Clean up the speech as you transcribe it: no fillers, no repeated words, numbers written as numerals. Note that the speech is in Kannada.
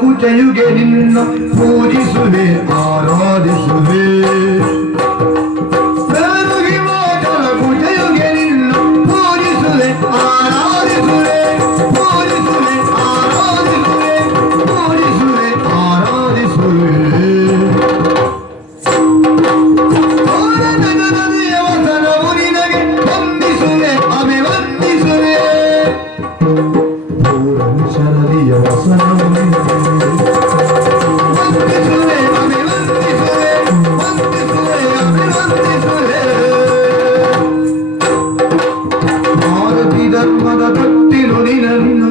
ಕುಚಯುಗೆ ನಿನ್ನ ಪೂಜಿಸುವೆ ಆರಾಧಿಸುವೆ ಹಿಮಾಚಲ ಕುಚಯುಗೆ ನಿನ್ನ ಪೂಜಿಸುವೆ ಆರಾಧಿಸುವೆ ಪೂಜಿಸುವೆ ಆರಾಧಿಸುವೆ ಪೂಜಿಸುವೆ ಆರಾಧಿಸುವೆ ನದಿಯ ವಸನವು ನಿನಗೆ ವಂದಿಸುವೆ ಅಭಿವಂದಿಸುವೆ ಶರದಿಯ ವಸನವು ನಿನಗೆ ವಂದಿಸುವೆ ಅಭಿವಂದಿಸುವೆ ವಂದಿಸುವೆ ಅಭಿವಂದಿಸುವೆ ಭಾರತೀಯ ಧರ್ಮದ ಭಕ್ತಿಲು ನಿನ್ನ